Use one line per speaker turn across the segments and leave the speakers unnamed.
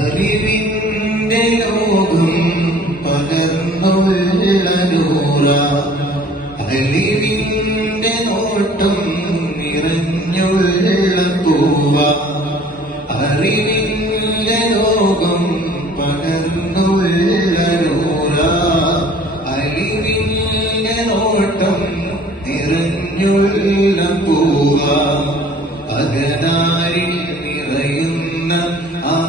അറിവിന്റെ ലോകം പകർന്നുള്ള നൂറ അറിവിന്റെ നോട്ടം നിറഞ്ഞുള്ള പൂവ അറിവിന്റെ ലോകം പകർന്നുള്ള നൂറ അറിവിന്റെ നോട്ടം നിറഞ്ഞുള്ള പൂവ അകനാരിൽ നിറയുന്ന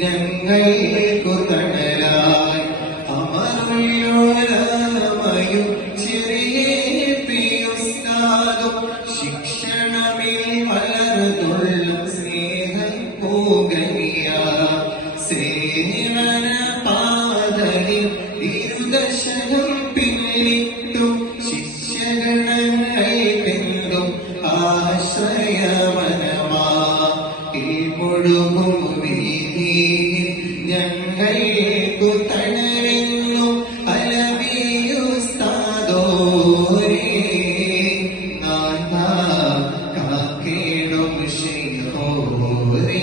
ഞങ്ങൾക്കു തണലായി. അമരുയോലമയും ചെറിയ പിയുസ്താദും ശിക്ഷണമിൽ ആശ്രയമനമാ ഈ വീതിയിൽ ഞങ്ങൾക്കു തണരുന്നു അലവിയുസ്താദോരേ. നാഥാ കാക്കേടും ശിഹോരേ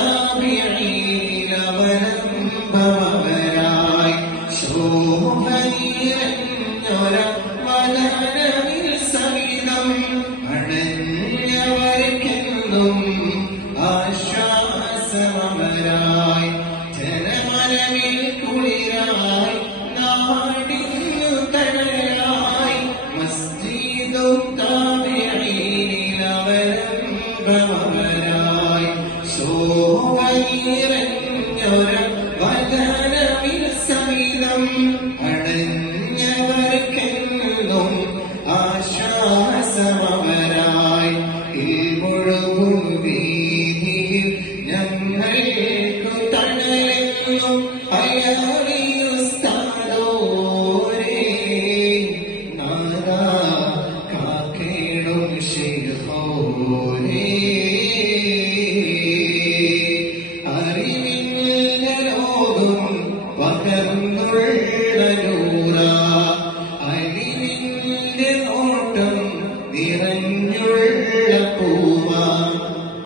ആശ്വാസമവരായി ജനമരവിൽ കുളിരായി നാടിനു തണലായി മസ്ജിദുത്താപിഴീലവലംബമവരായി ശോഭനീരഞ്ഞൊര വലനവിൽ സമിതം അടഞ്ഞവർക്കെന്നും ആശ്വാസമവരായി ശിഹോരേ